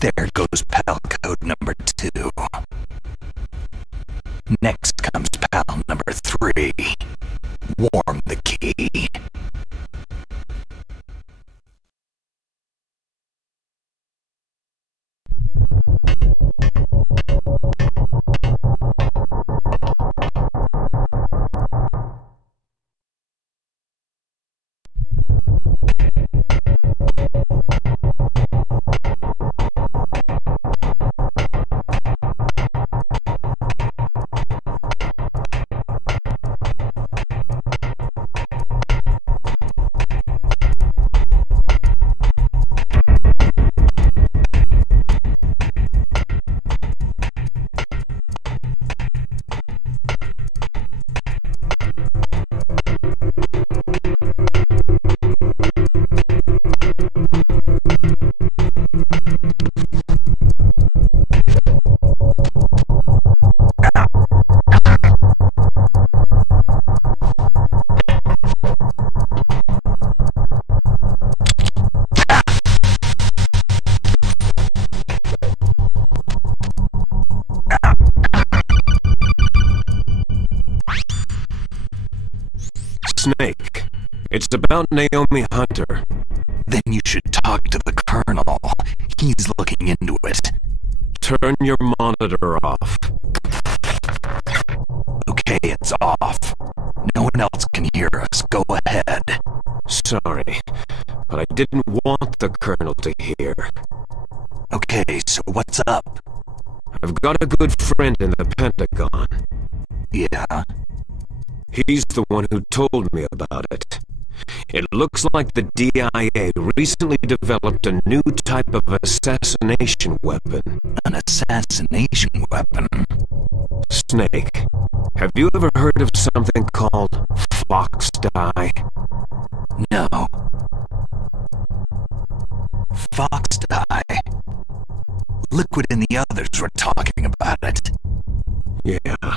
There goes pal code number 2. Next comes pal number 3. Warm the key. Snake. It's about Naomi Hunter. Then you should talk to the Colonel. He's looking into it. Turn your monitor off. Okay, it's off. No one else can hear us. Go ahead. Sorry, but I didn't want the Colonel to hear. Okay, so what's up? I've got a good friend in the Pentagon. Yeah? He's the one who told me about it. It looks like the DIA recently developed a new type of assassination weapon. An assassination weapon? Snake, have you ever heard of something called fox dye? No. Fox dye? Liquid and the others were talking about it. Yeah.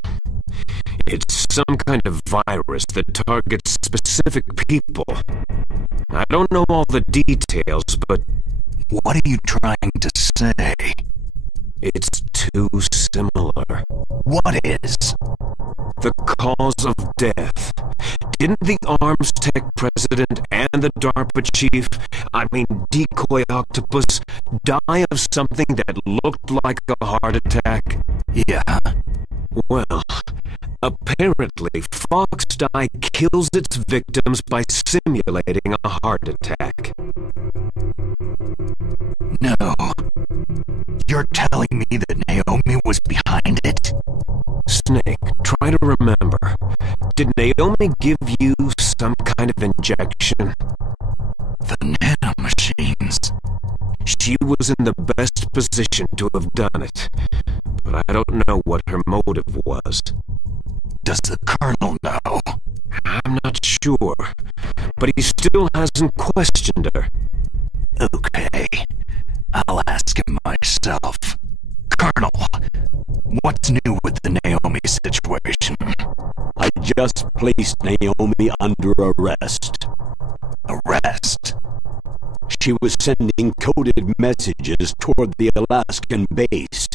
It's some kind of virus that targets specific people. I don't know all the details, but... What are you trying to say? It's too similar. What is? The cause of death. Didn't the arms tech president and the DARPA chief, decoy octopus, die of something that looked like a heart attack? Yeah. Well, apparently fox dye kills its victims by simulating a heart attack. No. You're telling me that Naomi was behind it? Snake, try to remember. Did Naomi give you some kind of injection? The nanomachines. She was in the best position to have done it, but I don't know what her motive was. Does the Colonel know? I'm not sure, but he still hasn't questioned her. Okay, I'll ask him myself. Colonel, what's new with the Naomi situation? I just placed Naomi under arrest. Arrest? She was sending coded messages toward the Alaskan base.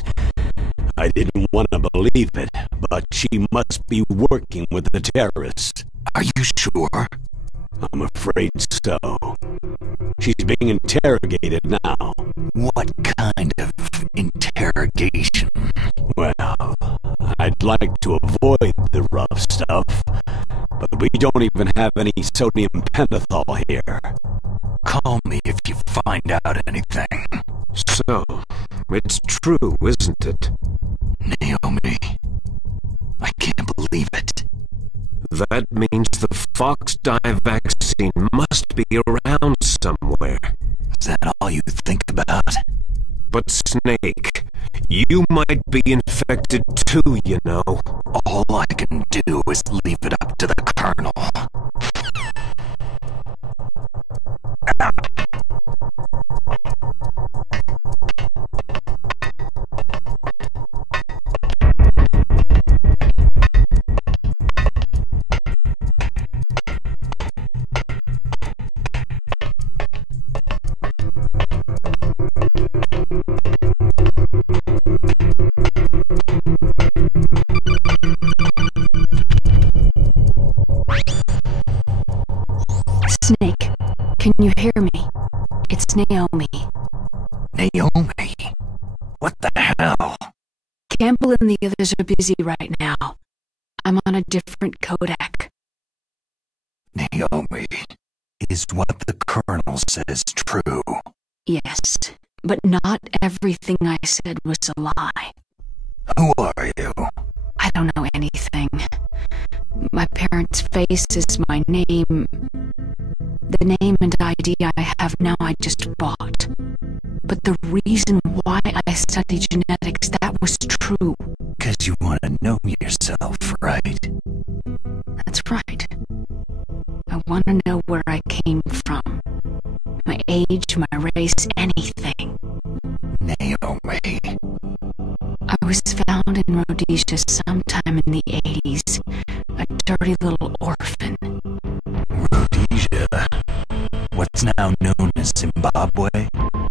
I didn't want to believe it, but she must be working with the terrorists. Are you sure? I'm afraid so. She's being interrogated now. What kind of interrogation? Well, I'd like to avoid the rough stuff, but we don't even have any sodium pentothal here. Call me if you find out anything. So, it's true, isn't it? Naomi, I can't believe it. That means the fox dye vaccine must be around somewhere. Is that all you think about? But Snake, you might be infected too, you know. All I can do is leave it up to the Colonel. Can you hear me? It's Naomi. Naomi? What the hell? Campbell and the others are busy right now. I'm on a different codec. Naomi, is what the Colonel says true? Yes, but not everything I said was a lie. Who are you? I don't know anything. My parents' face is my name. The name and ID I have now I just bought. But the reason why I study genetics, that was true. 'Cause you want to know yourself, right? That's right. I want to know where I came from. My age, my race, anything. Naomi. I was found in Rhodesia sometime in the 80s. A dirty little orphan. Rhodesia? What's now known as Zimbabwe?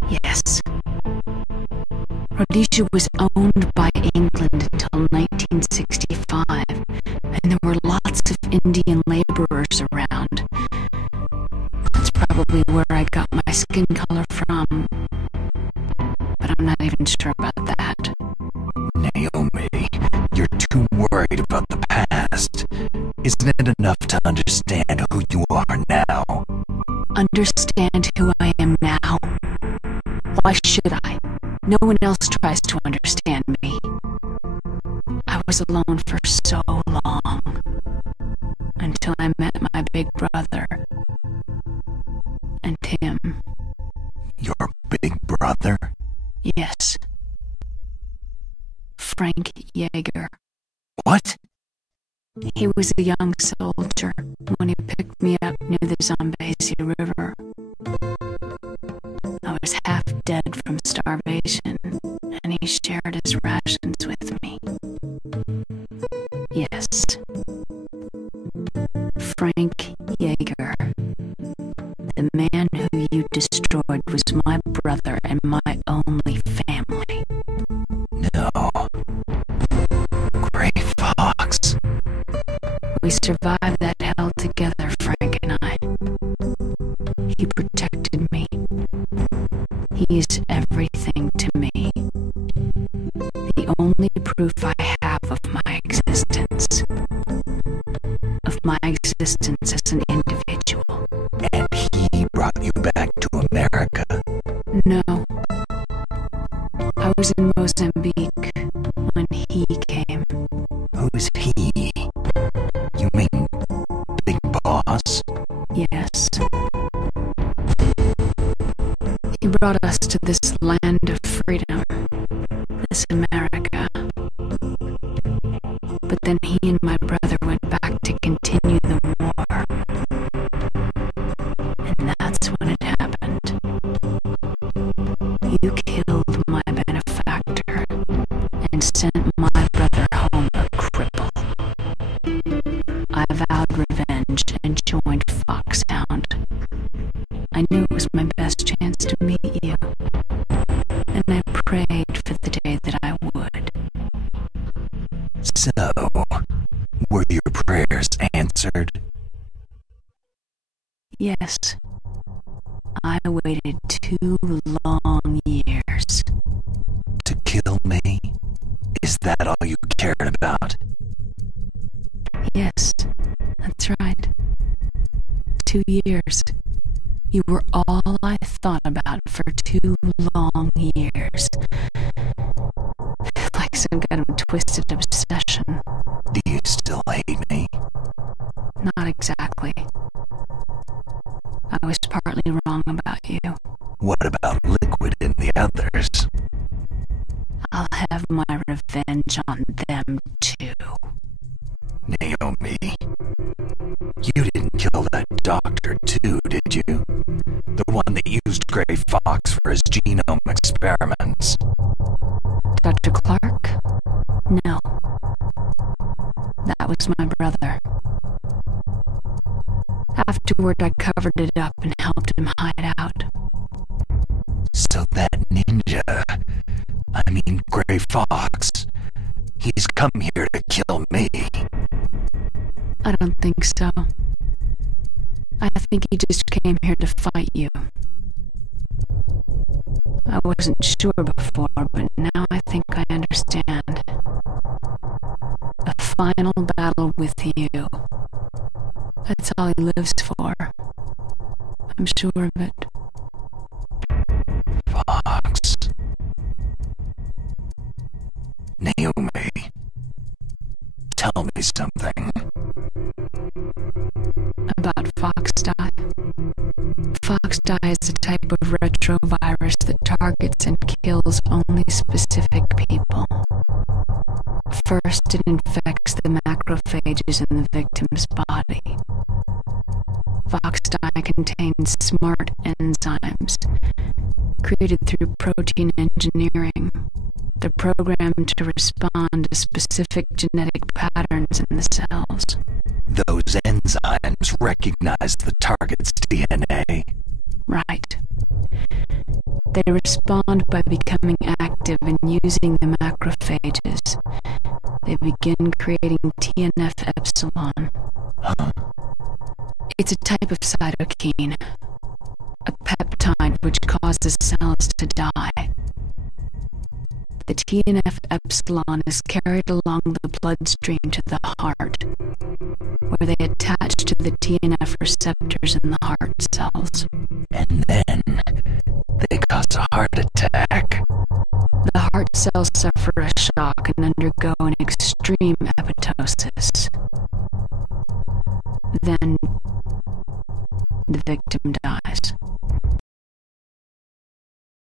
Yes. Rhodesia was owned by England until 1965, and there were lots of Indian laborers around. That's probably where I got my skin color from. But I'm not even sure about that. Naomi, you're too worried about the past. Isn't it enough to understand who you are now? Understand who I am now? Why should I? No one else tries to understand me. I was alone for so long. Until I met my big brother. And him. Your big brother? Yes. Frank Yeager. What? He was a young soldier when he picked me up near the Zambezi River. I was half dead from starvation, and he shared his rations with me. Yes. Frank Yeager. The man who you destroyed was my brother and my only family. No. Gray Fox. We survived that hell together, Frank and I. He protected me. He is everything to me. The only proof I have of my existence. Of my existence as an individual. And he brought you back to America? No. I was in Mozambique when he came. Who's he? You mean Big Boss? Yes. He brought us to this land of freedom, this America. But then he and my brother went back to continue the war. And that's when it happened. You killed my benefactor and sent my brother home a cripple. I vowed revenge and joined Foxhound. I knew it was my best chance to meet you, and I prayed for the day that I would. So, were your prayers answered? Yes. I waited 2 long years. To kill me? Is that all you cared about? Yes, that's right. 2 years. You were all I thought about for 2 long years. Like some kind of twisted obsession. Do you still hate me? Not exactly. I was partly wrong about you. What about Liquid and the others? I'll have my revenge on them too. Naomi, you didn't kill that doctor too, did you? The one that used Gray Fox for his genome experiments. Dr. Clark? No. That was my brother. Afterward, I covered it up and helped him hide out. So that ninja, I mean Gray Fox, he's come here to kill me. I don't think so. I think he just came here to fight you. I wasn't sure before, but now I think I understand. A final battle with you. That's all he lives for. I'm sure of it. Fox. Naomi. Tell me something. About Foxdie? Foxdie is a type of retrovirus that targets and kills only specific people. First, it infects the macrophages in the victim's body. Foxdie contains smart enzymes, created through protein engineering. They're programmed to respond to specific genetic patterns in the cells. Those enzymes recognize the target's DNA. Right. They respond by becoming active and using the macrophages. They begin creating TNF-epsilon. Huh? It's a type of cytokine, a peptide which causes cells to die. The TNF-epsilon is carried along the bloodstream to the heart, where they attach to the TNF receptors in the heart cells. And then they cause a heart attack. The heart cells suffer a shock and undergo an extreme apoptosis. Then